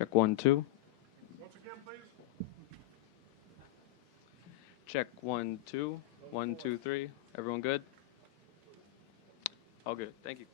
Check 1 2. Once again, please. Check 1 2. 1 2 3. Everyone good? All good. Thank you.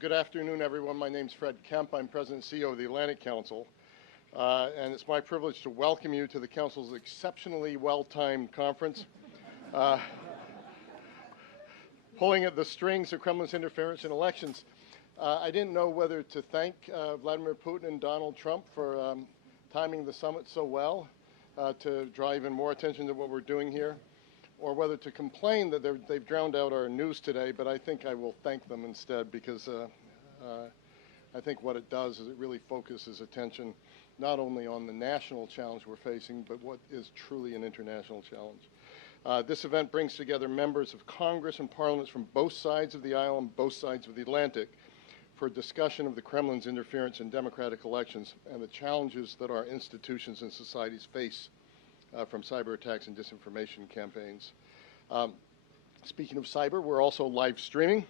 Good afternoon, everyone. My name's Fred Kemp. I'm President and CEO of the Atlantic Council. And it's my privilege to welcome you to the Council's exceptionally well-timed conference. Pulling at the strings of Kremlin's interference in elections. I didn't know whether to thank Vladimir Putin and Donald Trump for timing the summit so well to draw even more attention to what we're doing here, or whether to complain that they've drowned out our news today, but I think I will thank them instead because I think what it does is it really focuses attention not only on the national challenge we're facing, but what is truly an international challenge. This event brings together members of Congress and parliaments from both sides of the aisle and both sides of the Atlantic for a discussion of the Kremlin's interference in democratic elections and the challenges that our institutions and societies face from cyber attacks and disinformation campaigns. Speaking of cyber, we're also live streaming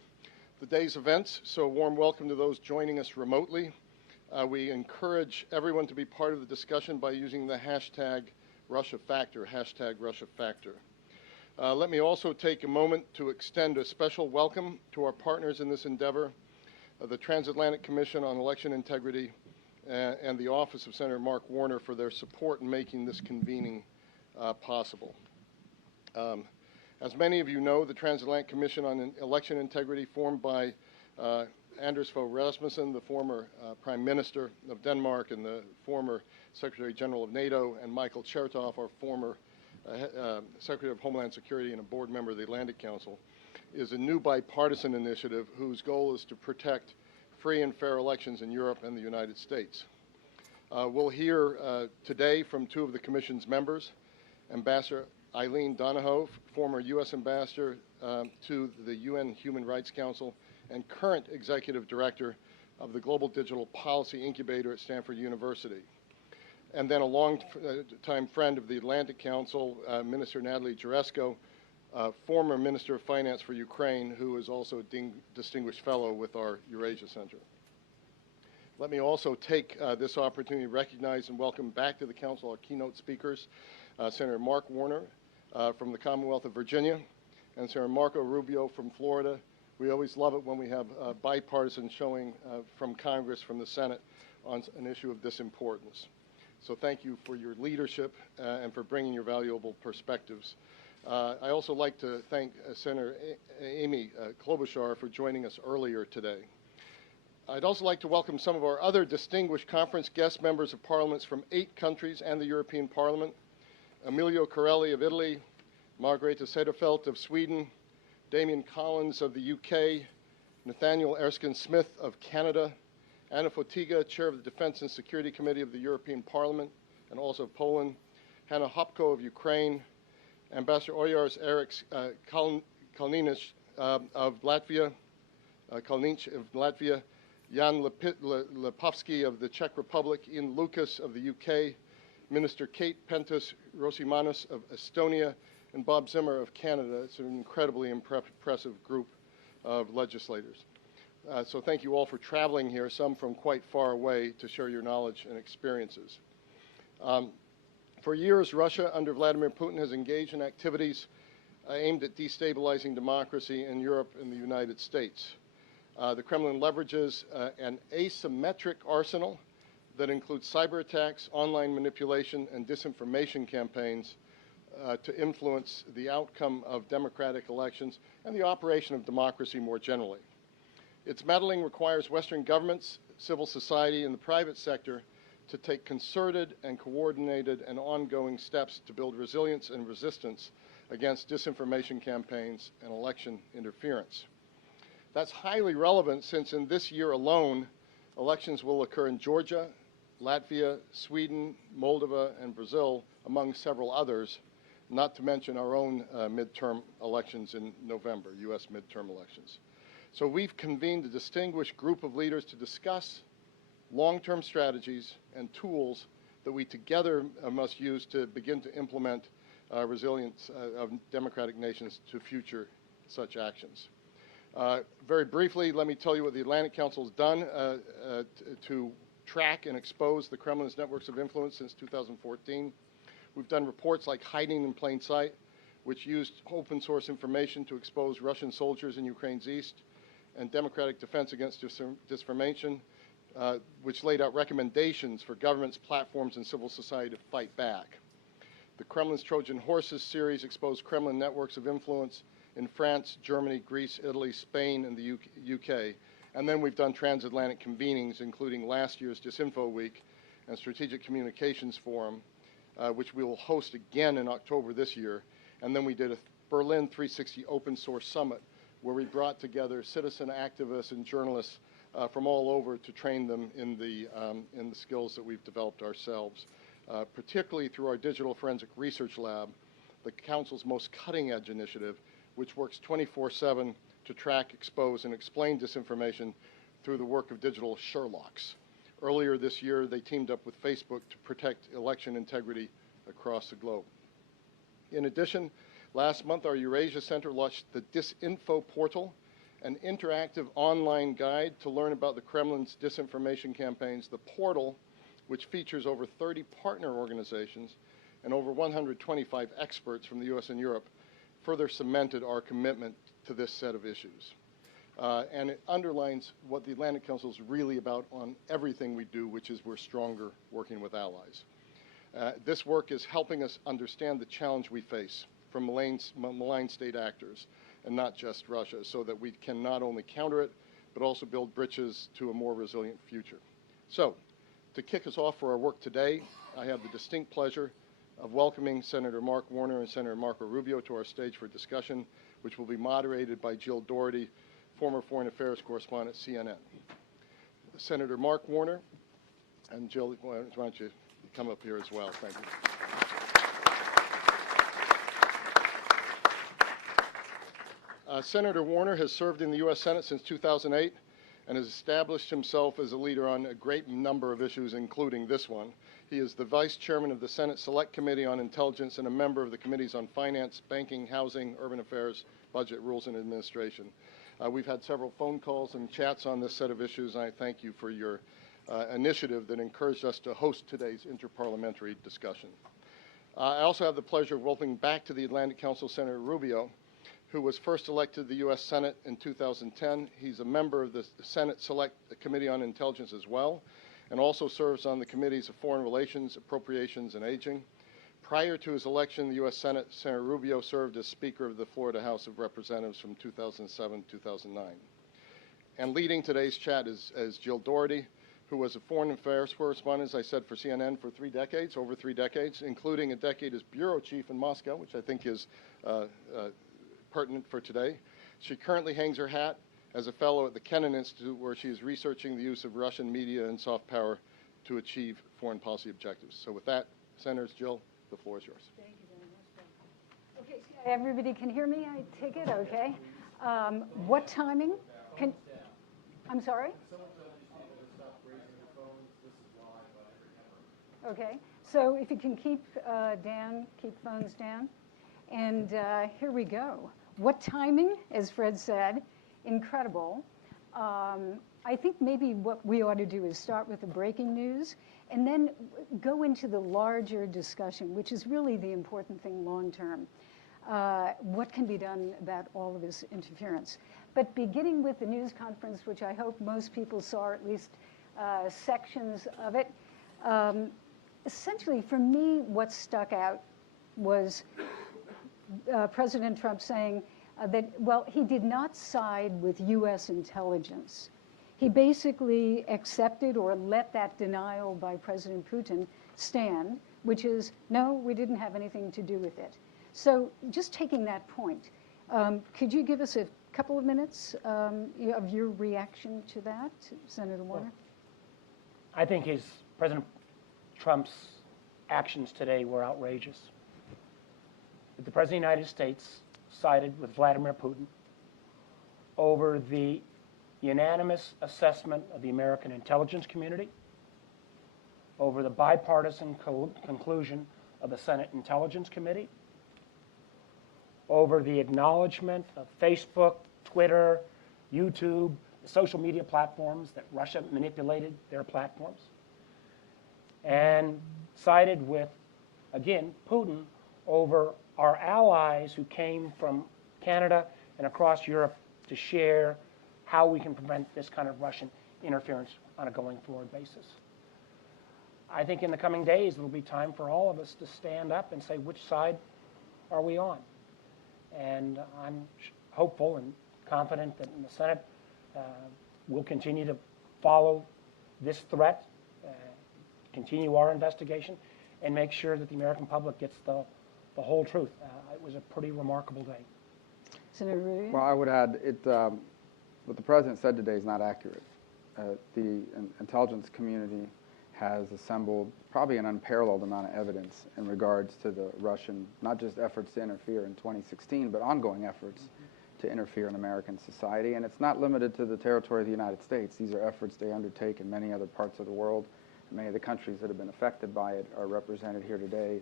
the day's events, so a warm welcome to those joining us remotely. We encourage everyone to be part of the discussion by using the hashtag RussiaFactor, hashtag RussiaFactor. Let me also take a moment to extend a special welcome to our partners in this endeavor, the Transatlantic Commission on Election Integrity and the Office of Senator Mark Warner for their support in making this convening possible. As many of you know, the Transatlantic Commission on Election Integrity, formed by Anders Fogh Rasmussen, the former Prime Minister of Denmark and the former Secretary General of NATO, and Michael Chertoff, our former Secretary of Homeland Security and a board member of the Atlantic Council, is a new bipartisan initiative whose goal is to protect free and fair elections in Europe and the United States. We'll hear today from two of the Commission's members, Ambassador Eileen Donahoe, former U.S. Ambassador to the UN Human Rights Council and current Executive Director of the Global Digital Policy Incubator at Stanford University. And then a long-time friend of the Atlantic Council, Minister Natalie Jaresko, former Minister of Finance for Ukraine, who is also a distinguished fellow with our Eurasia Center. Let me also take this opportunity to recognize and welcome back to the Council our keynote speakers, Senator Mark Warner from the Commonwealth of Virginia and Senator Marco Rubio from Florida. We always love it when we have bipartisan showing from Congress, from the Senate, on an issue of this importance. So thank you for your leadership and for bringing your valuable perspectives. I also like to thank Senator Amy Klobuchar for joining us earlier today. I'd also like to welcome some of our other distinguished conference guest members of parliaments from 8 countries and the European Parliament: Emilio Corelli of Italy, Margrethe Cederfelt of Sweden, Damien Collins of the UK, Nathaniel Erskine-Smith of Canada, Anna Fotyga, Chair of the Defense and Security Committee of the European Parliament and also of Poland, Hanna Hopko of Ukraine, Ambassador Ojars Eriks Kalniņš of Latvia, Jan Lipovsky of the Czech Republic, Ian Lucas of the UK, Minister Kate Pentus-Rosimannus of Estonia, and Bob Zimmer of Canada. It's an incredibly impressive group of legislators. So thank you all for traveling here, some from quite far away, to share your knowledge and experiences. For years, Russia, under Vladimir Putin, has engaged in activities aimed at destabilizing democracy in Europe and the United States. The Kremlin leverages an asymmetric arsenal that includes cyber attacks, online manipulation, and disinformation campaigns to influence the outcome of democratic elections and the operation of democracy more generally. Its meddling requires Western governments, civil society, and the private sector to take concerted and coordinated and ongoing steps to build resilience and resistance against disinformation campaigns and election interference. That's highly relevant since in this year alone, elections will occur in Georgia, Latvia, Sweden, Moldova, and Brazil, among several others, not to mention our own midterm elections in November, U.S. midterm elections. So we've convened a distinguished group of leaders to discuss long-term strategies and tools that we together must use to begin to implement resilience of democratic nations to future such actions. Very briefly, let me tell you what the Atlantic Council has done to track and expose the Kremlin's networks of influence since 2014. We've done reports like Hiding in Plain Sight, which used open source information to expose Russian soldiers in Ukraine's east, and Democratic Defense Against Disinformation, which laid out recommendations for governments, platforms, and civil society to fight back. The Kremlin's Trojan Horses series exposed Kremlin networks of influence in France, Germany, Greece, Italy, Spain, and the UK. And then we've done transatlantic convenings, including last year's Disinfo Week and Strategic Communications Forum, which we will host again in October this year. And then we did a Berlin 360 Open Source Summit, where we brought together citizen activists and journalists from all over to train them in the skills that we've developed ourselves, particularly through our Digital Forensic Research Lab, the Council's most cutting-edge initiative, which works 24/7 to track, expose, and explain disinformation through the work of digital Sherlocks. Earlier this year, they teamed up with Facebook to protect election integrity across the globe. In addition, last month, our Eurasia Center launched the Disinfo Portal, an interactive online guide to learn about the Kremlin's disinformation campaigns. The portal, which features over 30 partner organizations and over 125 experts from the U.S. and Europe, further cemented our commitment to this set of issues. And it underlines what the Atlantic Council is really about on everything we do, which is we're stronger working with allies. This work is helping us understand the challenge we face from malign state actors, and not just Russia, so that we can not only counter it, but also build bridges to a more resilient future. So, to kick us off for our work today, I have the distinct pleasure of welcoming Senator Mark Warner and Senator Marco Rubio to our stage for discussion, which will be moderated by Jill Doherty, former Foreign Affairs correspondent at CNN. Senator Mark Warner, and Jill, why don't you come up here as well? Thank you. Senator Warner has served in the U.S. Senate since 2008 and has established himself as a leader on a great number of issues, including this one. He is the Vice Chairman of the Senate Select Committee on Intelligence and a member of the Committees on Finance, Banking, Housing, Urban Affairs, Budget, Rules, and Administration. We've had several phone calls and chats on this set of issues, and I thank you for your initiative that encouraged us to host today's interparliamentary discussion. I also have the pleasure of welcoming back to the Atlantic Council Senator Rubio, who was first elected to the U.S. Senate in 2010. He's a member of the Senate Select Committee on Intelligence as well, and also serves on the Committees of Foreign Relations, Appropriations, and Aging. Prior to his election in the U.S. Senate, Senator Rubio served as Speaker of the Florida House of Representatives from 2007 to 2009. And leading today's chat is Jill Doherty, who was a foreign affairs correspondent, as I said, for CNN for over 3 decades, including a decade as bureau chief in Moscow, which I think is pertinent for today. She currently hangs her hat as a fellow at the Kennan Institute, where she is researching the use of Russian media and soft power to achieve foreign policy objectives. So with that, Senators, Jill, the floor is yours. Thank you very much, Ben. Okay, so everybody can hear me, I take it, okay. What timing? I'm sorry? Okay, so if you can keep phones down. And here we go. What timing, as Fred said, incredible. I think maybe what we ought to do is start with the breaking news and then go into the larger discussion, which is really the important thing long term. What can be done about all of this interference? But beginning with the news conference, which I hope most people saw, or at least sections of it, essentially for me what stuck out was President Trump saying that, well, he did not side with U.S. intelligence. He basically accepted or let that denial by President Putin stand, which is, no, we didn't have anything to do with it. So just taking that point, could you give us a couple of minutes of your reaction to that, Senator Warner? I think President Trump's actions today were outrageous. The President of the United States sided with Vladimir Putin over the unanimous assessment of the American intelligence community, over the bipartisan conclusion of the Senate Intelligence Committee, over the acknowledgement of Facebook, Twitter, YouTube, the social media platforms that Russia manipulated their platforms, and sided with, again, Putin over our allies who came from Canada and across Europe to share how we can prevent this kind of Russian interference on a going forward basis. I think in the coming days, there will be time for all of us to stand up and say, which side are we on? And I'm hopeful and confident that in the Senate, we'll continue to follow this threat, continue our investigation, and make sure that the American public gets the whole truth. It was a pretty remarkable day. Senator Rubio? Well, I would add what the president said today is not accurate. The intelligence community has assembled probably an unparalleled amount of evidence in regards to the Russian, not just efforts to interfere in 2016, but ongoing efforts to interfere in American society. And it's not limited to the territory of the United States. These are efforts they undertake in many other parts of the world. Many of the countries that have been affected by it are represented here today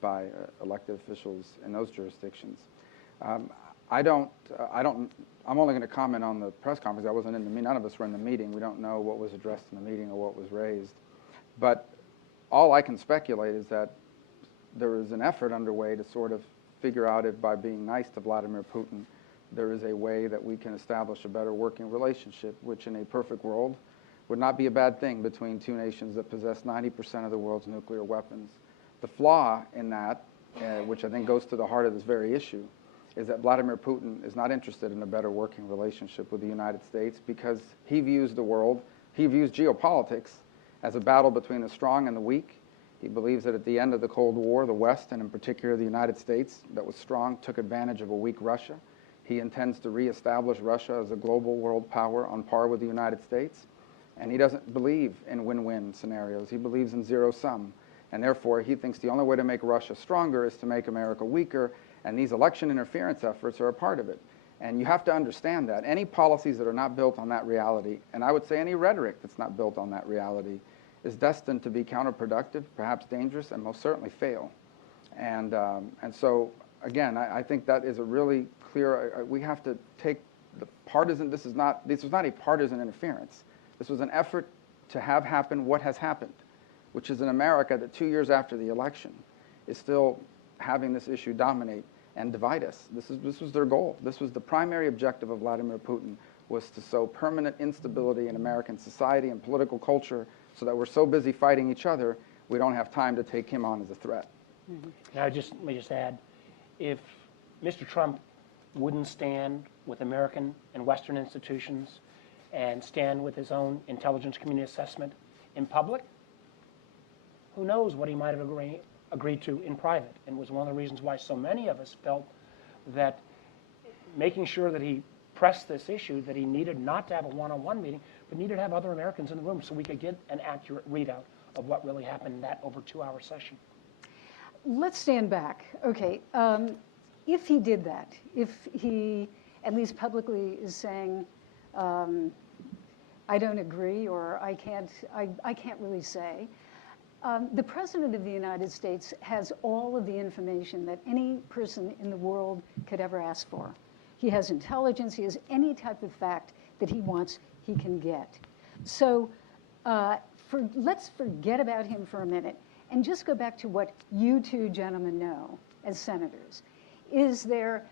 by elected officials in those jurisdictions. I'm only going to comment on the press conference. I wasn't in the meeting. None of us were in the meeting. We don't know what was addressed in the meeting or what was raised. But all I can speculate is that there is an effort underway to sort of figure out if by being nice to Vladimir Putin, there is a way that we can establish a better working relationship, which in a perfect world would not be a bad thing between two nations that possess 90% of the world's nuclear weapons. The flaw in that, which I think goes to the heart of this very issue, is that Vladimir Putin is not interested in a better working relationship with the United States because he views the world, he views geopolitics as a battle between the strong and the weak. He believes that at the end of the Cold War, the West, and in particular the United States, that was strong, took advantage of a weak Russia. He intends to reestablish Russia as a global world power on par with the United States. And he doesn't believe in win-win scenarios. He believes in zero-sum. And therefore, he thinks the only way to make Russia stronger is to make America weaker. And these election interference efforts are a part of it. And you have to understand that. Any policies that are not built on that reality, and I would say any rhetoric that's not built on that reality, is destined to be counterproductive, perhaps dangerous, and most certainly fail. And so, again, I think that is a really clear, we have to take the partisan, this was not a partisan interference. This was an effort to have happen what has happened, which is an America that 2 years after the election is still having this issue dominate and divide us. This was their goal. This was the primary objective of Vladimir Putin, was to sow permanent instability in American society and political culture so that we're so busy fighting each other, we don't have time to take him on as a threat. Mm-hmm. Let me just add, if Mr. Trump wouldn't stand with American and Western institutions and stand with his own intelligence community assessment in public, who knows what he might have agreed to in private. And it was one of the reasons why so many of us felt that making sure that he pressed this issue, that he needed not to have a one-on-one meeting, but needed to have other Americans in the room so we could get an accurate readout of what really happened in that over 2-hour session. Let's stand back. Okay, if he did that, if he at least publicly is saying, I don't agree, or I can't really say, the President of the United States has all of the information that any person in the world could ever ask for. He has intelligence, he has any type of fact that he wants, he can get. So let's forget about him for a minute and just go back to what you two gentlemen know as senators. Is there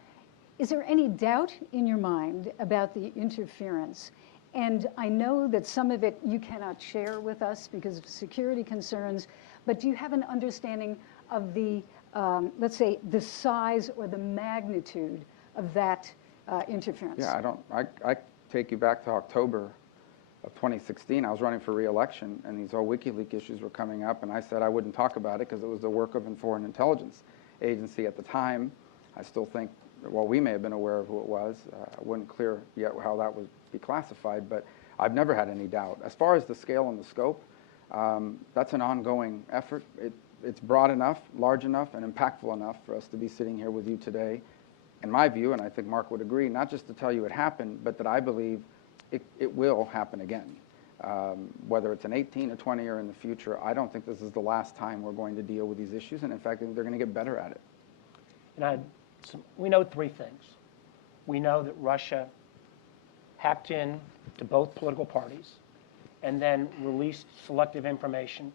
any doubt in your mind about the interference? And I know that some of it you cannot share with us because of security concerns, but do you have an understanding of the, let's say, the size or the magnitude of that interference? Yeah, I take you back to October of 2016. I was running for re-election, and these whole WikiLeaks issues were coming up, and I said I wouldn't talk about it because it was the work of a foreign intelligence agency at the time. I still think, well, we may have been aware of who it was. I wasn't clear yet how that would be classified, but I've never had any doubt. As far as the scale and the scope, that's an ongoing effort. It's broad enough, large enough, and impactful enough for us to be sitting here with you today, in my view, and I think Mark would agree, not just to tell you it happened, but that I believe it will happen again. Whether it's in 18 or 20 or in the future, I don't think this is the last time we're going to deal with these issues, and in fact, I think they're going to get better at it. And we know 3 things. We know that Russia hacked in to both political parties and then released selective information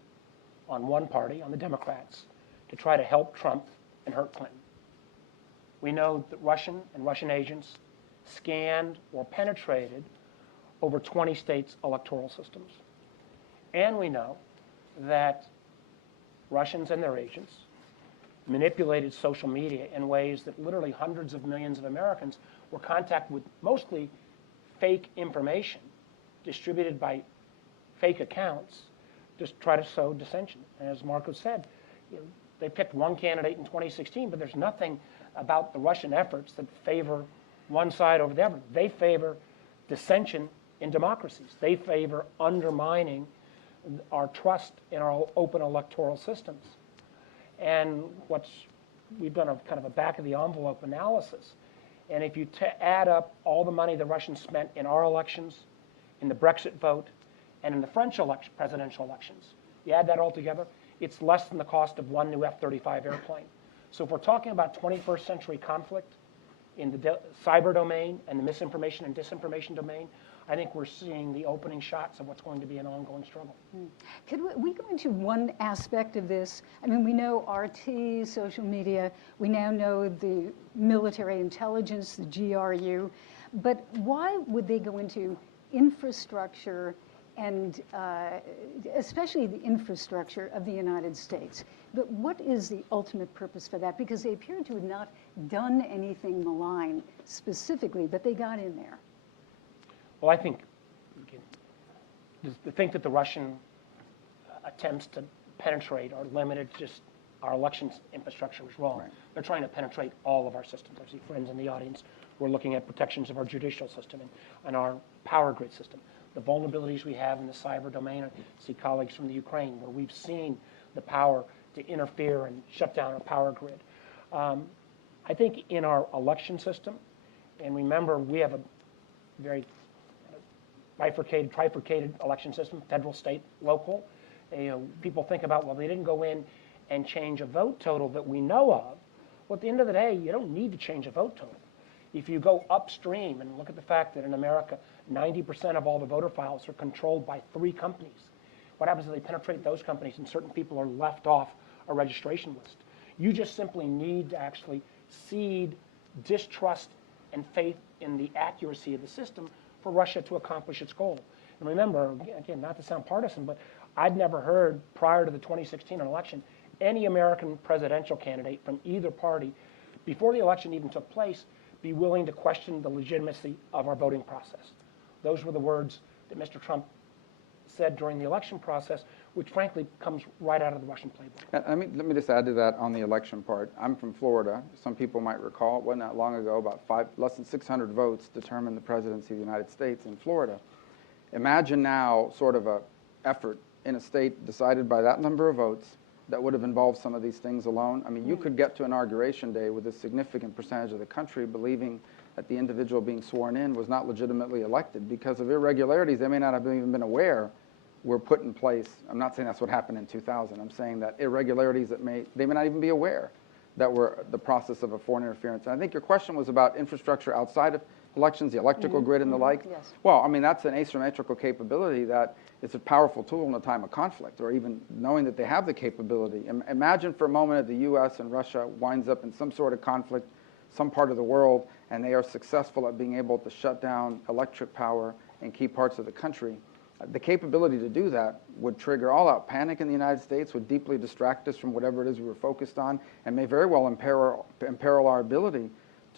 on one party, on the Democrats, to try to help Trump and hurt Clinton. We know that Russian agents scanned or penetrated over 20 states' electoral systems. And we know that Russians and their agents manipulated social media in ways that literally hundreds of millions of Americans were contacted with mostly fake information distributed by fake accounts to try to sow dissension. And as Marco said, they picked one candidate in 2016, but there's nothing about the Russian efforts that favor one side over the other. They favor dissension in democracies. They favor undermining our trust in our open electoral systems. And we've done a kind of a back of the envelope analysis. And if you add up all the money the Russians spent in our elections, in the Brexit vote, and in the French presidential elections, you add that all together, it's less than the cost of one new F-35 airplane. So if we're talking about 21st century conflict in the cyber domain and the misinformation and disinformation domain, I think we're seeing the opening shots of what's going to be an ongoing struggle. Could we go into one aspect of this? I mean, we know RT, social media, we now know the military intelligence, the GRU, but why would they go into infrastructure and especially the infrastructure of the United States? But what is the ultimate purpose for that? Because they appear to have not done anything malign specifically, but they got in there. Well, I think to think that the Russian attempts to penetrate or limited just our elections infrastructure was wrong. Right. They're trying to penetrate all of our systems. I see friends in the audience who are looking at protections of our judicial system and our power grid system. The vulnerabilities we have in the cyber domain. I see colleagues from the Ukraine where we've seen the power to interfere and shut down a power grid. I think in our election system, and remember we have a very bifurcated, trifurcated election system, federal, state, local. People think about, well, they didn't go in and change a vote total that we know of. Well, at the end of the day, you don't need to change a vote total. If you go upstream and look at the fact that in America, 90% of all the voter files are controlled by 3 companies. What happens if they penetrate those companies and certain people are left off a registration list? You just simply need to actually seed distrust and faith in the accuracy of the system for Russia to accomplish its goal. And remember, again, not to sound partisan, but I'd never heard prior to the 2016 election any American presidential candidate from either party, before the election even took place, be willing to question the legitimacy of our voting process. Those were the words that Mr. Trump said during the election process, which frankly comes right out of the Russian playbook. Let me just add to that on the election part. I'm from Florida. Some people might recall it wasn't that long ago, about less than 600 votes determined the presidency of the United States in Florida. Imagine now sort of a effort in a state decided by that number of votes that would have involved some of these things alone. I mean, you could get to Inauguration Day with a significant percentage of the country believing that the individual being sworn in was not legitimately elected because of irregularities they may not have even been aware were put in place. I'm not saying that's what happened in 2000. I'm saying that irregularities that they may not even be aware that were the process of a foreign interference. And I think your question was about infrastructure outside of elections, the electrical grid and the like. Yes. Well, I mean, that's an asymmetrical capability that is a powerful tool in a time of conflict, or even knowing that they have the capability. Imagine for a moment that the U.S. and Russia winds up in some sort of conflict, some part of the world, and they are successful at being able to shut down electric power in key parts of the country. The capability to do that would trigger all-out panic in the United States, would deeply distract us from whatever it is we were focused on, and may very well imperil our ability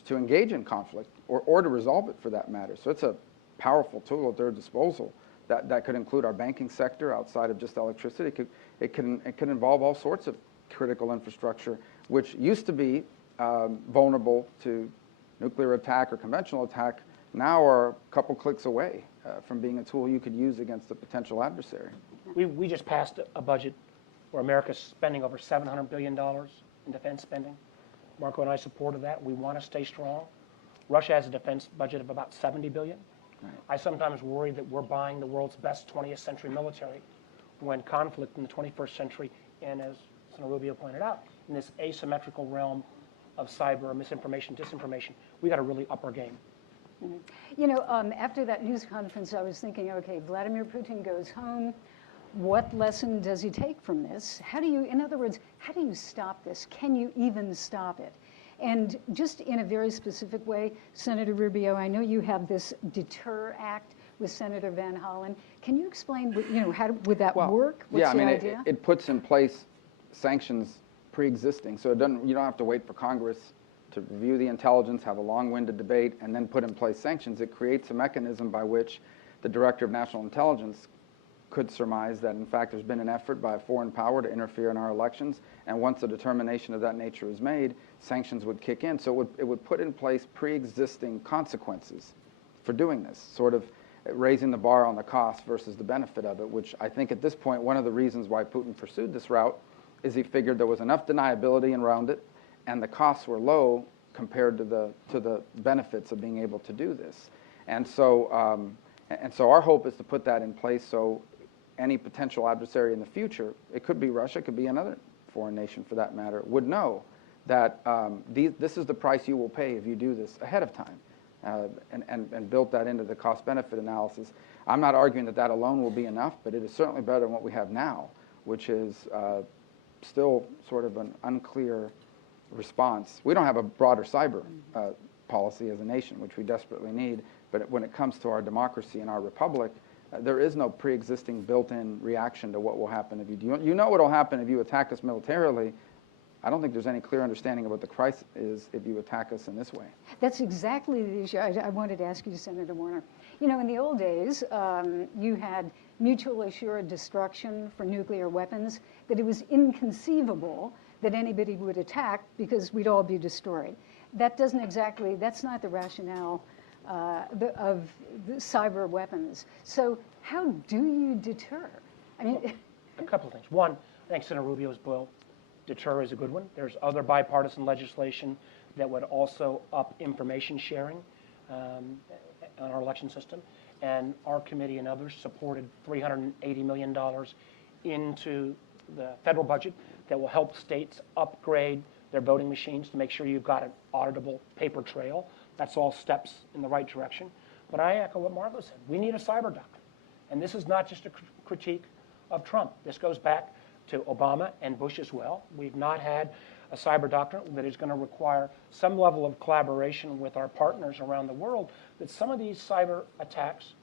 to engage in conflict or to resolve it for that matter. So it's a powerful tool at their disposal that could include our banking sector outside of just electricity. It can involve all sorts of critical infrastructure, which used to be vulnerable to nuclear attack or conventional attack, now are a couple clicks away from being a tool you could use against a potential adversary. We just passed a budget where America's spending over $700 billion in defense spending. Marco and I supported that. We want to stay strong. Russia has a defense budget of about $70 billion. Right. I sometimes worry that we're buying the world's best 20th century military when conflict in the 21st century, and as Senator Rubio pointed out, in this asymmetrical realm of cyber, misinformation, disinformation, we got to really up our game. Mm-hmm. You know, after that news conference, I was thinking, okay, Vladimir Putin goes home. What lesson does he take from this? How do you, in other words, how do you stop this? Can you even stop it? And just in a very specific way, Senator Rubio, I know you have this Deter Act with Senator Van Hollen. Can you explain, how would that work? What's the idea? It puts in place sanctions pre-existing, so you don't have to wait for Congress to review the intelligence, have a long-winded debate, and then put in place sanctions. It creates a mechanism by which the Director of National Intelligence could surmise that, in fact, there's been an effort by a foreign power to interfere in our elections, and once a determination of that nature is made, sanctions would kick in. So it would put in place pre-existing consequences for doing this, sort of raising the bar on the cost versus the benefit of it, which I think at this point, one of the reasons why Putin pursued this route is he figured there was enough deniability around it, and the costs were low compared to the benefits of being able to do this. And so our hope is to put that in place so any potential adversary in the future, it could be Russia, it could be another foreign nation for that matter, would know that this is the price you will pay if you do this ahead of time, and built that into the cost-benefit analysis. I'm not arguing that alone will be enough, but it is certainly better than what we have now, which is still sort of an unclear response. We don't have a broader cyber policy as a nation, which we desperately need, but when it comes to our democracy and our republic, there is no pre-existing built-in reaction to what will happen if you do. You know what will happen if you attack us militarily. I don't think there's any clear understanding of what the price is if you attack us in this way. That's exactly the issue I wanted to ask you, Senator Warner. You know, in the old days, you had mutually assured destruction for nuclear weapons, that it was inconceivable that anybody would attack because we'd all be destroyed. That's not the rationale of the cyber weapons. So how do you deter? I mean, A couple of things. One, I think Senator Rubio's bill, deter, is a good one. There's other bipartisan legislation that would also up information sharing on our election system. And our committee and others supported $380 million into the federal budget that will help states upgrade their voting machines to make sure you've got an auditable paper trail. That's all steps in the right direction. But I echo what Margo said. We need a cyber doctrine. And this is not just a critique of Trump. This goes back to Obama and Bush as well. We've not had a cyber doctrine that is going to require some level of collaboration with our partners around the world, that some of these cyber attacks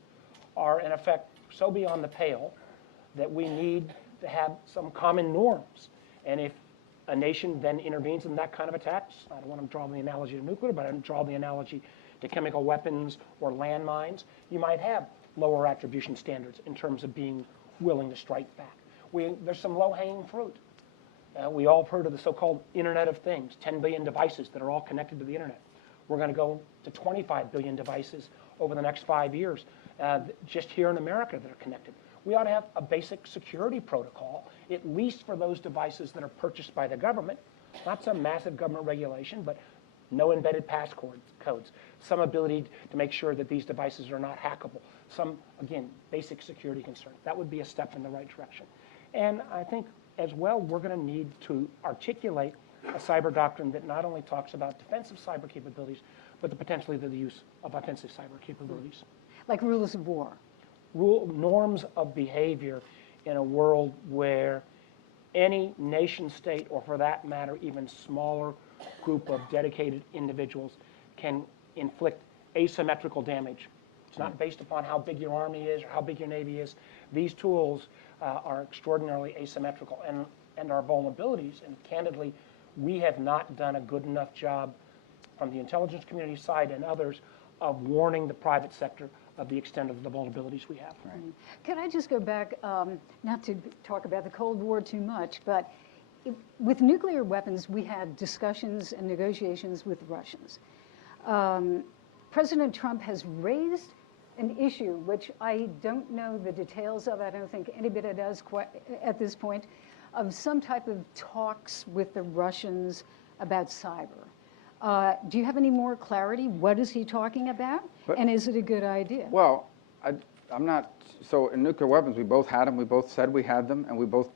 are, in effect, so beyond the pale that we need to have some common norms. And if a nation then intervenes in that kind of attacks, I don't want to draw the analogy to nuclear, but I draw the analogy to chemical weapons or landmines, you might have lower attribution standards in terms of being willing to strike back. There's some low-hanging fruit. We all have heard of the so-called Internet of Things, 10 billion devices that are all connected to the Internet. We're going to go to 25 billion devices over the next 5 years, just here in America that are connected. We ought to have a basic security protocol, at least for those devices that are purchased by the government, not some massive government regulation, but no embedded passcodes, some ability to make sure that these devices are not hackable, some, again, basic security concerns. That would be a step in the right direction. And I think, as well, we're going to need to articulate a cyber doctrine that not only talks about defensive cyber capabilities, but potentially the use of offensive cyber capabilities. like rules of war. Norms of behavior in a world where any nation state, or for that matter, even smaller group of dedicated individuals can inflict asymmetrical damage. It's not based upon how big your army is or how big your navy is. These tools are extraordinarily asymmetrical, and our vulnerabilities, and candidly, we have not done a good enough job from the intelligence community side and others of warning the private sector of the extent of the vulnerabilities we have. Right. Can I just go back, not to talk about the Cold War too much, but with nuclear weapons, we had discussions and negotiations with the Russians. President Trump has raised an issue, which I don't know the details of, I don't think anybody does quite at this point, of some type of talks with the Russians about cyber. Do you have any more clarity? What is he talking about? And is it a good idea? Well, I'm not, so in nuclear weapons, we both had them, we both said we had them, and we both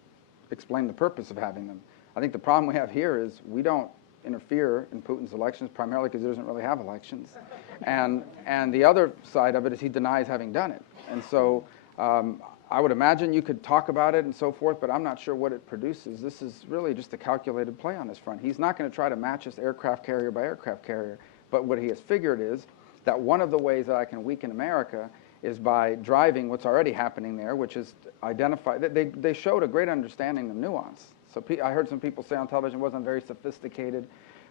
explained the purpose of having them. I think the problem we have here is we don't interfere in Putin's elections, primarily because he doesn't really have elections. And the other side of it is he denies having done it. And so I would imagine you could talk about it and so forth, but I'm not sure what it produces. This is really just a calculated play on this front. He's not going to try to match us aircraft carrier by aircraft carrier. But what he has figured is that one of the ways that I can weaken America is by driving what's already happening there, which is identify. They showed a great understanding of nuance. So I heard some people say on television it wasn't a very sophisticated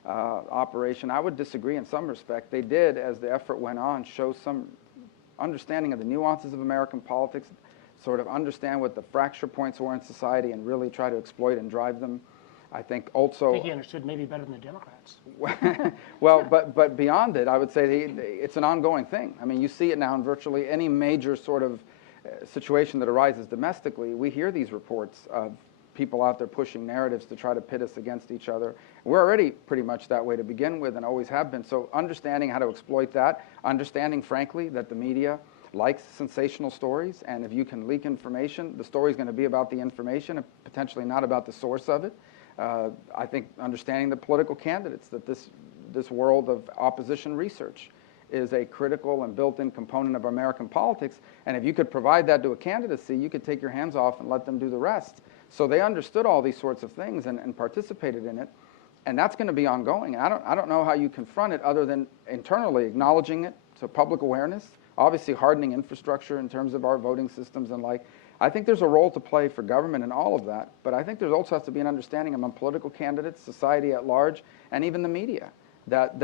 operation. I would disagree in some respect. They did, as the effort went on, show some understanding of the nuances of American politics, sort of understand what the fracture points were in society and really try to exploit and drive them. I think also... I think he understood maybe better than the Democrats. Well, but beyond it, I would say it's an ongoing thing. I mean, you see it now in virtually any major sort of situation that arises domestically. We hear these reports of people out there pushing narratives to try to pit us against each other. We're already pretty much that way to begin with and always have been. So understanding how to exploit that, understanding, frankly, that the media likes sensational stories, and if you can leak information, the story's going to be about the information and potentially not about the source of it. I think understanding the political candidates, that this world of opposition research is a critical and built-in component of American politics, and if you could provide that to a candidacy, you could take your hands off and let them do the rest. So they understood all these sorts of things and participated in it, and that's going to be ongoing. I don't know how you confront it other than internally acknowledging it, so public awareness, obviously hardening infrastructure in terms of our voting systems and like. I think there's a role to play for government in all of that, but I think there also has to be an understanding among political candidates, society at large, and even the media, that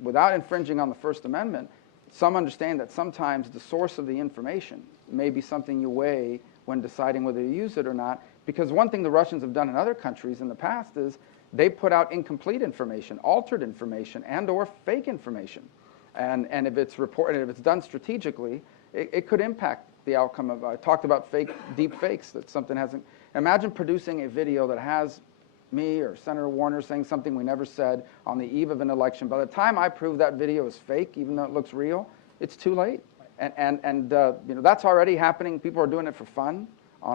without infringing on the First Amendment, some understand that sometimes the source of the information may be something you weigh when deciding whether to use it or not, because one thing the Russians have done in other countries in the past is they put out incomplete information, altered information, and or fake information. And if it's reported, if it's done strategically, it could impact the outcome of, I talked about deep fakes, that something hasn't, imagine producing a video that has me or Senator Warner saying something we never said on the eve of an election. By the time I prove that video is fake, even though it looks real, it's too late. And you know, that's already happening. People are doing it for fun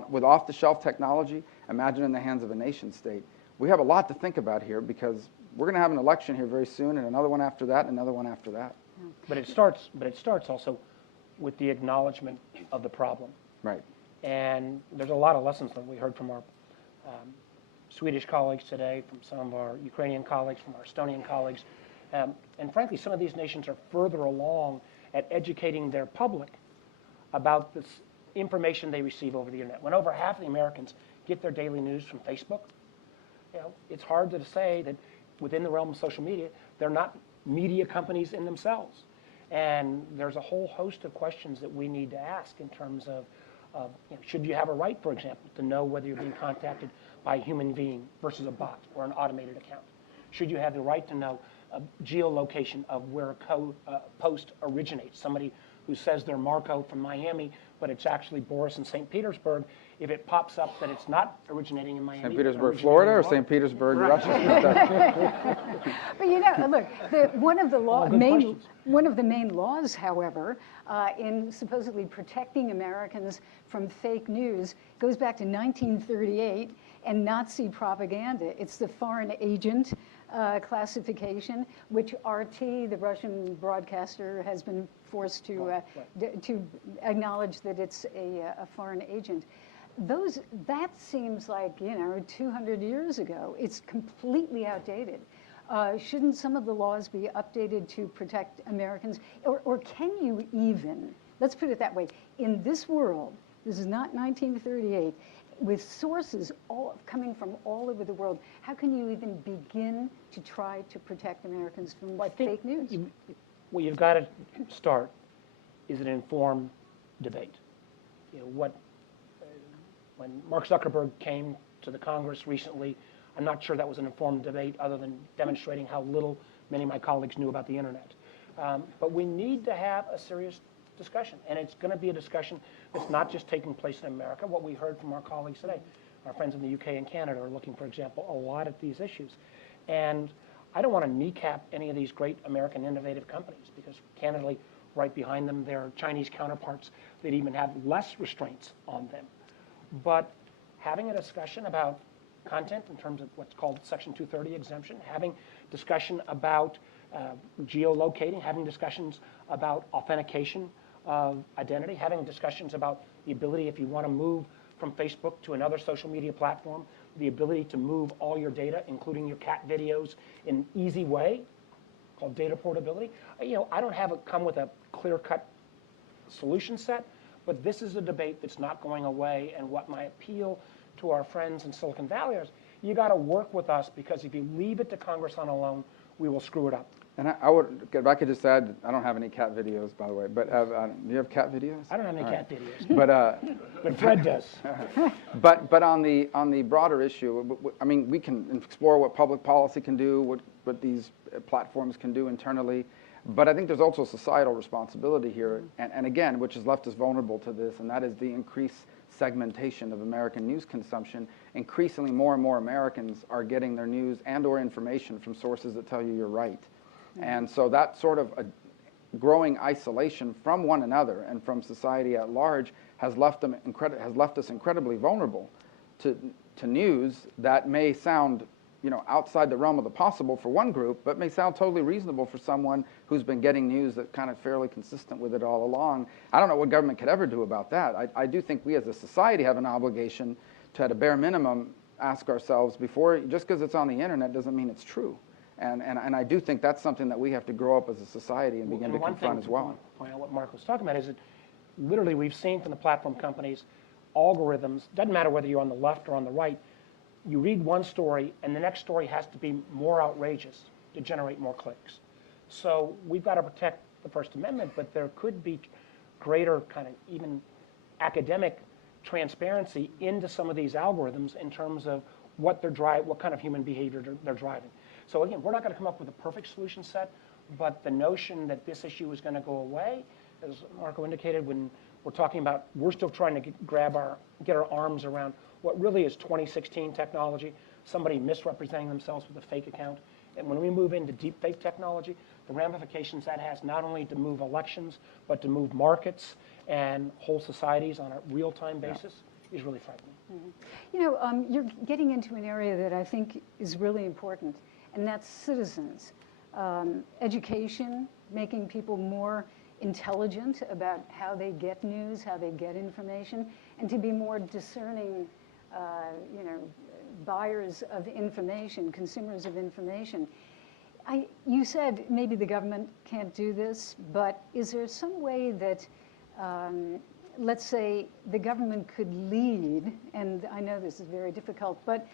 with off-the-shelf technology. Imagine in the hands of a nation state. We have a lot to think about here because we're going to have an election here very soon, and another one after that, and another one after that. But it starts also with the acknowledgement of the problem. Right. And there's a lot of lessons that we heard from our Swedish colleagues today, from some of our Ukrainian colleagues, from our Estonian colleagues. And frankly, some of these nations are further along at educating their public about this information they receive over the internet. When over half of the Americans get their daily news from Facebook, you know, it's hard to say that within the realm of social media, they're not media companies in themselves. And there's a whole host of questions that we need to ask in terms of, you know, should you have a right, for example, to know whether you're being contacted by a human being versus a bot or an automated account? Should you have the right to know geolocation of where a post originates? Somebody who says they're Marco from Miami, but it's actually Boris in St. Petersburg. If it pops up that it's not originating in Miami, St. Petersburg, Florida, or St. Petersburg, Russia? But you know, look, one of the main laws, however, in supposedly protecting Americans from fake news goes back to 1938 and Nazi propaganda. It's the foreign agent classification, which RT, the Russian broadcaster, has been forced to acknowledge that it's a foreign agent. That seems like, you know, 200 years ago. It's completely outdated. Shouldn't some of the laws be updated to protect Americans? Or can you even, let's put it that way, in this world, this is not 1938, with sources coming from all over the world, how can you even begin to try to protect Americans from fake news? What you've got to start is an informed debate. You know, when Mark Zuckerberg came to the Congress recently, I'm not sure that was an informed debate other than demonstrating how little many of my colleagues knew about the internet. But we need to have a serious discussion, and it's going to be a discussion that's not just taking place in America. What we heard from our colleagues today, our friends in the UK and Canada are looking, for example, a lot at these issues. And I don't want to kneecap any of these great American innovative companies because, candidly, right behind them, there are Chinese counterparts that even have less restraints on them. But having a discussion about content in terms of what's called Section 230 exemption, having discussion about geolocating, having discussions about authentication of identity, having discussions about the ability, if you want to move from Facebook to another social media platform, the ability to move all your data, including your cat videos, in an easy way called data portability. You know, I don't have it come with a clear-cut solution set, but this is a debate that's not going away. And what my appeal to our friends in Silicon Valley is, you got to work with us, because if you leave it to Congress on alone, we will screw it up. And I would, if I could just add, I don't have any cat videos, by the way, but do you have cat videos? I don't have any All cat right. videos, But but Fred does. but on the broader issue, I mean, we can explore what public policy can do, what these platforms can do internally, but I think there's also a societal responsibility here, and again, which has left us vulnerable to this, and that is the increased segmentation of American news consumption. Increasingly, more and more Americans are getting their news and/or information from sources that tell you you're right. And so that sort of a growing isolation from one another and from society at large has left us incredibly vulnerable to news that may sound, outside the realm of the possible for one group, but may sound totally reasonable for someone who's been getting news that's kind of fairly consistent with it all along. I don't know what government could ever do about that. I do think we as a society have an obligation to, at a bare minimum, ask ourselves before, just because it's on the internet doesn't mean it's true. And I do think that's something that we have to grow up as a society and begin to confront as well. Point out what Mark was talking about is that literally we've seen from the platform companies algorithms, doesn't matter whether you're on the left or on the right, you read one story and the next story has to be more outrageous to generate more clicks. So we've got to protect the First Amendment, but there could be greater kind of even academic transparency into some of these algorithms in terms of what kind of human behavior they're driving. So again, we're not going to come up with a perfect solution set, but the notion that this issue is going to go away, as Marco indicated, when we're talking about, we're still trying to get our arms around what really is 2016 technology, somebody misrepresenting themselves with a fake account. And when we move into deep fake technology, the ramifications that has not only to move elections, but to move markets and whole societies on a real-time basis is really frightening. Mm-hmm. You're getting into an area that I think is really important, and that's citizens. Education, making people more intelligent about how they get news, how they get information, and to be more discerning, buyers of information, consumers of information. You said maybe the government can't do this, but is there some way that, let's say, the government could lead, and I know this is very difficult, but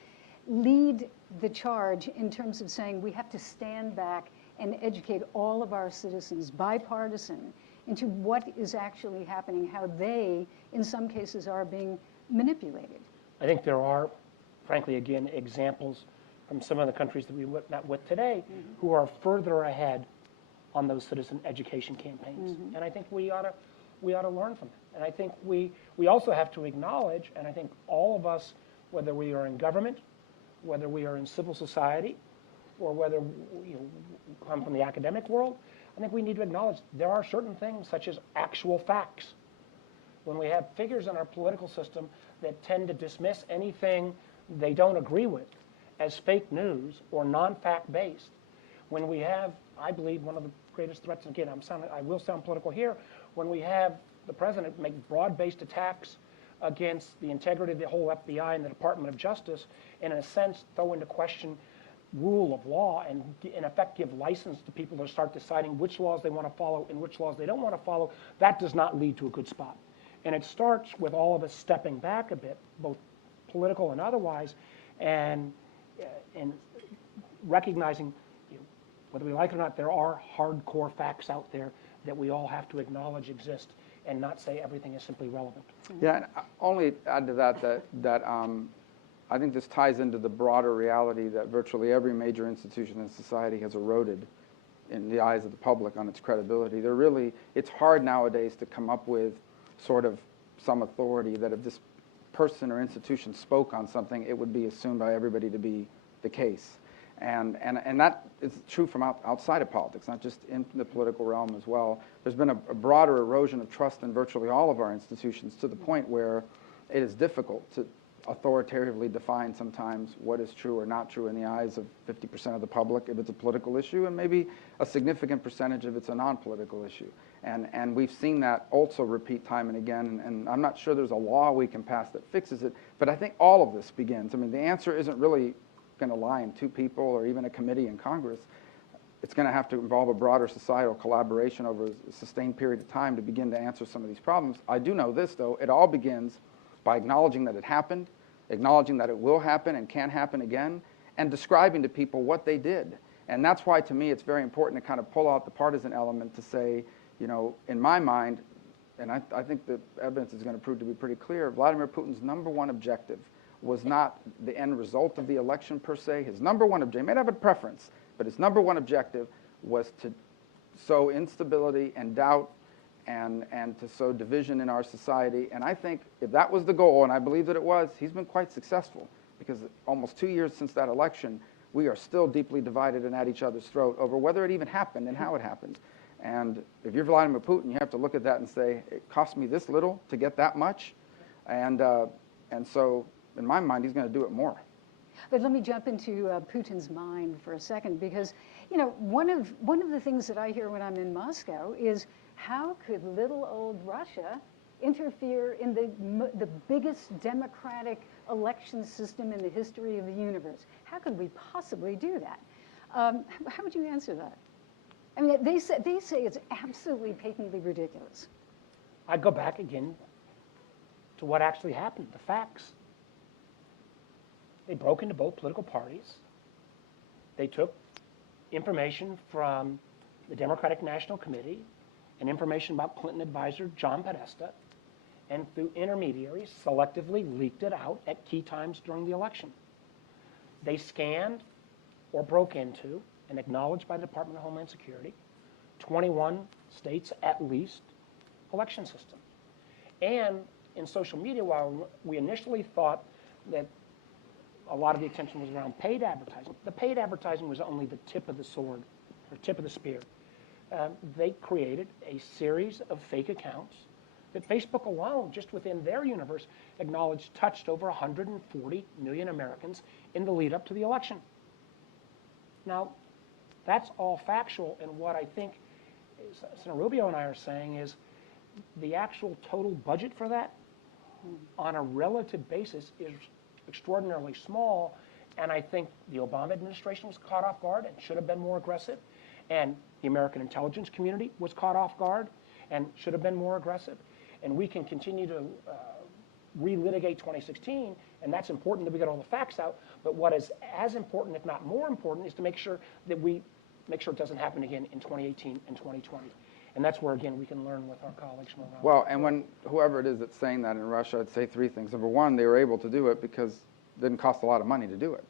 lead the charge in terms of saying we have to stand back and educate all of our citizens, bipartisan, into what is actually happening, how they, in some cases, are being manipulated? I think there are, frankly, again, examples from some of the countries that we met with today who are further ahead on those citizen education campaigns. And I think we ought to learn from it. And I think we also have to acknowledge, and I think all of us, whether we are in government, whether we are in civil society, or whether we come from the academic world, I think we need to acknowledge there are certain things such as actual facts. When we have figures in our political system that tend to dismiss anything they don't agree with as fake news or non-fact based, when we have, I believe, one of the greatest threats, and again, I will sound political here, when we have the president make broad-based attacks against the integrity of the whole FBI and the Department of Justice, and in a sense throw into question rule of law and in effect give license to people to start deciding which laws they want to follow and which laws they don't want to follow, that does not lead to a good spot. And it starts with all of us stepping back a bit, both political and otherwise, and recognizing, whether we like it or not, there are hardcore facts out there that we all have to acknowledge exist and not say everything is simply relevant. Yeah, and only add to that I think this ties into the broader reality that virtually every major institution in society has eroded in the eyes of the public on its credibility. It's hard nowadays to come up with sort of some authority that if this person or institution spoke on something, it would be assumed by everybody to be the case. And that is true from outside of politics, not just in the political realm as well. There's been a broader erosion of trust in virtually all of our institutions to the point where it is difficult to authoritatively define sometimes what is true or not true in the eyes of 50% of the public if it's a political issue, and maybe a significant percentage if it's a non-political issue. And we've seen that also repeat time and again, and I'm not sure there's a law we can pass that fixes it, but I think all of this begins. I mean, the answer isn't really going to lie in two people or even a committee in Congress. It's going to have to involve a broader societal collaboration over a sustained period of time to begin to answer some of these problems. I do know this, though. It all begins by acknowledging that it happened, acknowledging that it will happen and can happen again, and describing to people what they did. And that's why, to me, it's very important to kind of pull out the partisan element to say, you know, in my mind, and I think the evidence is going to prove to be pretty clear, Vladimir Putin's number one objective was not the end result of the election per se. His number one objective, he may have a preference, but his number one objective was to sow instability and doubt and to sow division in our society. And I think if that was the goal, and I believe that it was, he's been quite successful, because almost 2 years since that election, we are still deeply divided and at each other's throat over whether it even happened and how it happened. And if you're Vladimir Putin, you have to look at that and say, it cost me this little to get that much. And so, in my mind, he's going to do it more. But let me jump into Putin's mind for a second, because, you know, one of the things that I hear when I'm in Moscow is, how could little old Russia interfere in the biggest democratic election system in the history of the universe? How could we possibly do that? How would you answer that? I mean, they say it's absolutely patently ridiculous. I'd go back again to what actually happened, the facts. They broke into both political parties. They took information from the Democratic National Committee and information about Clinton advisor John Podesta, and through intermediaries selectively leaked it out at key times during the election. They scanned or broke into, and acknowledged by the Department of Homeland Security, 21 states at least election system. And in social media, while we initially thought that a lot of the attention was around paid advertising, the paid advertising was only the tip of the sword, or tip of the spear. They created a series of fake accounts that Facebook alone, just within their universe, acknowledged touched over 140 million Americans in the lead up to the election. Now, that's all factual, and what I think Senator Rubio and I are saying is the actual total budget for that on a relative basis is extraordinarily small, and I think the Obama administration was caught off guard and should have been more aggressive, and the American intelligence community was caught off guard and should have been more aggressive, and we can continue to relitigate 2016, and that's important that we get all the facts out, but what is as important, if not more important, is to make sure that we make sure it doesn't happen again in 2018 and 2020. And that's where, again, we can learn with our colleagues from around. Well, and when whoever it is that's saying that in Russia, I'd say three things. Number one, they were able to do it because it didn't cost a lot of money to do it.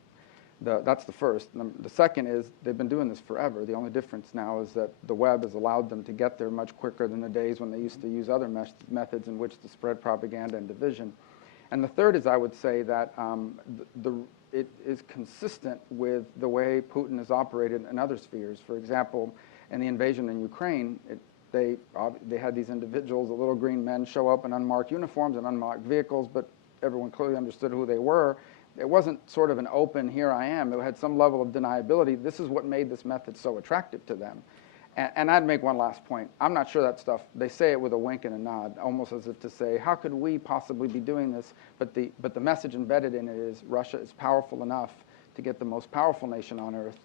That's the first. The second is they've been doing this forever. The only difference now is that the web has allowed them to get there much quicker than the days when they used to use other methods in which to spread propaganda and division. And the third is, I would say that it is consistent with the way Putin has operated in other spheres. For example, in the invasion in Ukraine, they had these individuals, the little green men, show up in unmarked uniforms and unmarked vehicles, but everyone clearly understood who they were. It wasn't sort of an open, here I am. It had some level of deniability. This is what made this method so attractive to them. And I'd make one last point. I'm not sure that stuff, they say it with a wink and a nod, almost as if to say, how could we possibly be doing this? But the message embedded in it is Russia is powerful enough to get the most powerful nation on earth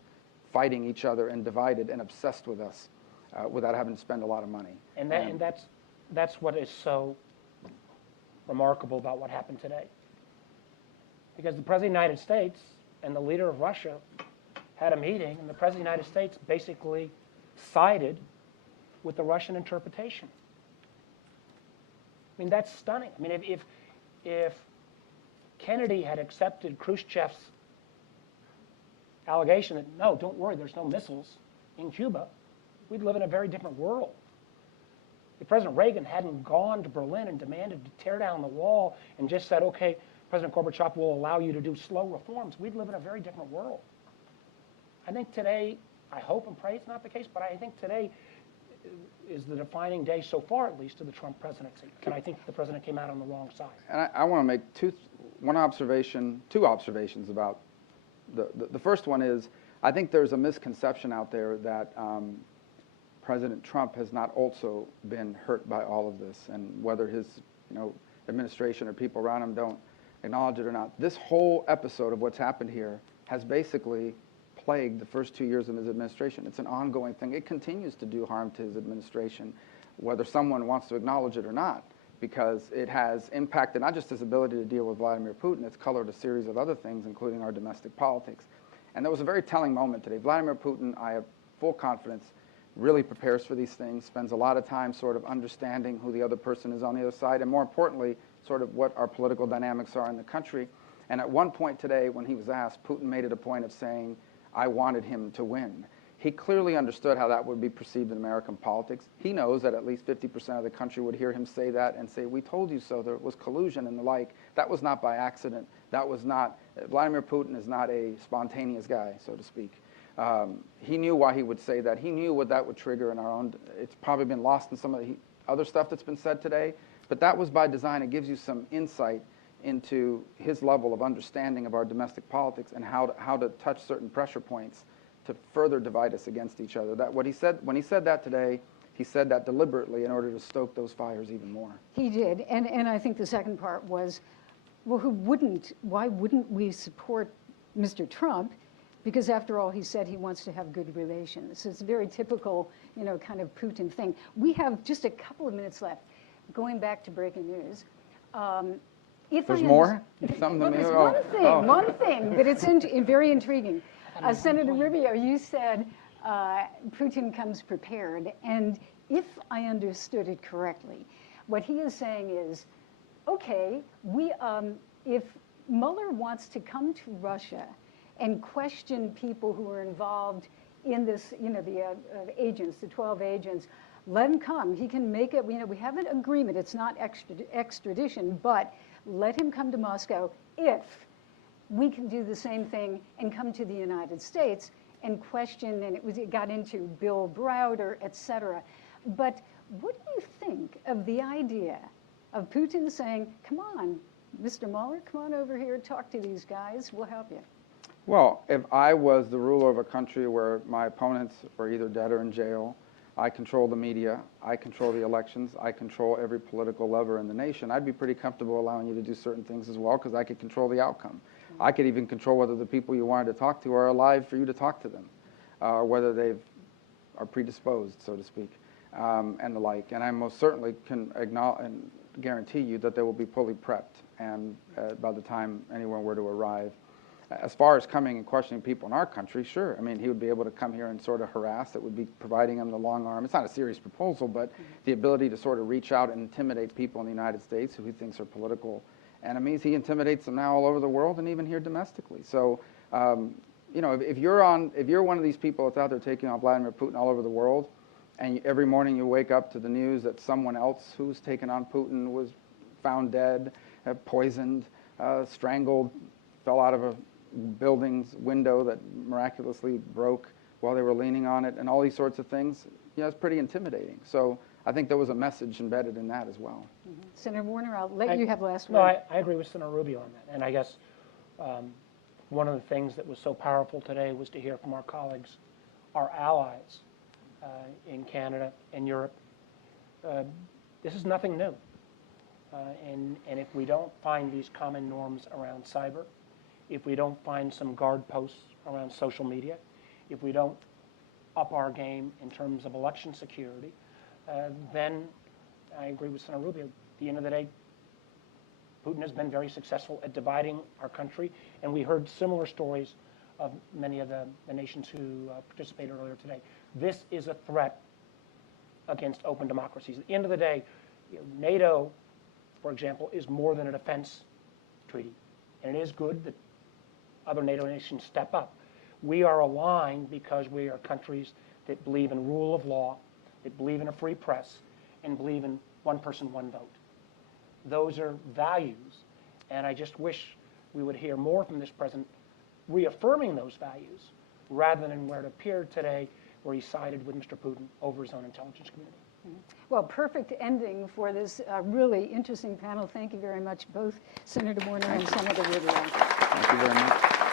fighting each other and divided and obsessed with us without having to spend a lot of money. And that's what is so remarkable about what happened today. Because the President of the United States and the leader of Russia had a meeting, and the President of the United States basically sided with the Russian interpretation. I mean, that's stunning. I mean, if Kennedy had accepted Khrushchev's allegation that, no, don't worry, there's no missiles in Cuba, we'd live in a very different world. If President Reagan hadn't gone to Berlin and demanded to tear down the wall and just said, okay, President Gorbachev will allow you to do slow reforms, we'd live in a very different world. I think today, I hope and pray it's not the case, but I think today is the defining day, so far at least, of the Trump presidency. And I think the president came out on the wrong side. And I want to make two observations about the first one is, I think there's a misconception out there that President Trump has not also been hurt by all of this, and whether his administration or people around him don't acknowledge it or not. This whole episode of what's happened here has basically plagued the first 2 years of his administration. It's an ongoing thing. It continues to do harm to his administration, whether someone wants to acknowledge it or not, because it has impacted not just his ability to deal with Vladimir Putin, it's colored a series of other things, including our domestic politics. And that was a very telling moment today. Vladimir Putin, I have full confidence, really prepares for these things, spends a lot of time sort of understanding who the other person is on the other side, and more importantly, sort of what our political dynamics are in the country. And at one point today, when he was asked, Putin made it a point of saying, I wanted him to win. He clearly understood how that would be perceived in American politics. He knows that at least 50% of the country would hear him say that and say, we told you so, there was collusion and the like. That was not by accident. That was not, Vladimir Putin is not a spontaneous guy, so to speak. He knew why he would say that. He knew what that would trigger in our own, it's probably been lost in some of the other stuff that's been said today, but that was by design. It gives you some insight into his level of understanding of our domestic politics and how to touch certain pressure points to further divide us against each other. That what he said when he said that today, he said that deliberately in order to stoke those fires even more. He did, and I think the second part was, well, why wouldn't we support Mr. Trump? Because after all, he said he wants to have good relations. So it's a very typical, kind of Putin thing. We have just a couple of minutes left. Going back to breaking news. There's more? Something well, to there's me? one thing, but it's very intriguing. Senator Rubio, you said Putin comes prepared, and if I understood it correctly, what he is saying is, okay, if Mueller wants to come to Russia and question people who are involved in this, the agents, the 12 agents, let him come. He can make it, we have an agreement. It's not extradition, but let him come to Moscow if we can do the same thing and come to the United States and question, and it got into Bill Browder, et cetera. But what do you think of the idea of Putin saying, come on, Mr. Mueller, come on over here, talk to these guys, we'll help you? Well, if I was the ruler of a country where my opponents are either dead or in jail, I control the media, I control the elections, I control every political lever in the nation, I'd be pretty comfortable allowing you to do certain things as well because I could control the outcome. I could even control whether the people you wanted to talk to are alive for you to talk to them, or whether they are predisposed, so to speak, and the like. And I most certainly can acknowledge and guarantee you that they will be fully prepped and by the time anyone were to arrive. As far as coming and questioning people in our country, sure. I mean, he would be able to come here and sort of harass. It would be providing him the long arm. It's not a serious proposal, but the ability to sort of reach out and intimidate people in the United States who he thinks are political enemies. He intimidates them now all over the world and even here domestically. So, if you're one of these people that's out there taking on Vladimir Putin all over the world, and every morning you wake up to the news that someone else who's taken on Putin was found dead, poisoned, strangled, fell out of a building's window that miraculously broke while they were leaning on it, and all these sorts of things, it's pretty intimidating. So I think there was a message embedded in that as well. Mm-hmm. Senator Warner, I'll let you have the last word. No, I agree with Senator Rubio on that. And I guess one of the things that was so powerful today was to hear from our colleagues, our allies in Canada and Europe. This is nothing new. And if we don't find these common norms around cyber, if we don't find some guard posts around social media, if we don't up our game in terms of election security, then I agree with Senator Rubio. At the end of the day, Putin has been very successful at dividing our country, and we heard similar stories of many of the nations who participated earlier today. This is a threat against open democracies. At the end of the day, NATO, for example, is more than a defense treaty, and it is good that other NATO nations step up. We are aligned because we are countries that believe in rule of law, that believe in a free press, and believe in one person, one vote. Those are values, and I just wish we would hear more from this president reaffirming those values rather than where it appeared today where he sided with Mr. Putin over his own intelligence community. Well, perfect ending for this really interesting panel. Thank you very much, both Senator Warner and Senator Rubio. Thank you very much.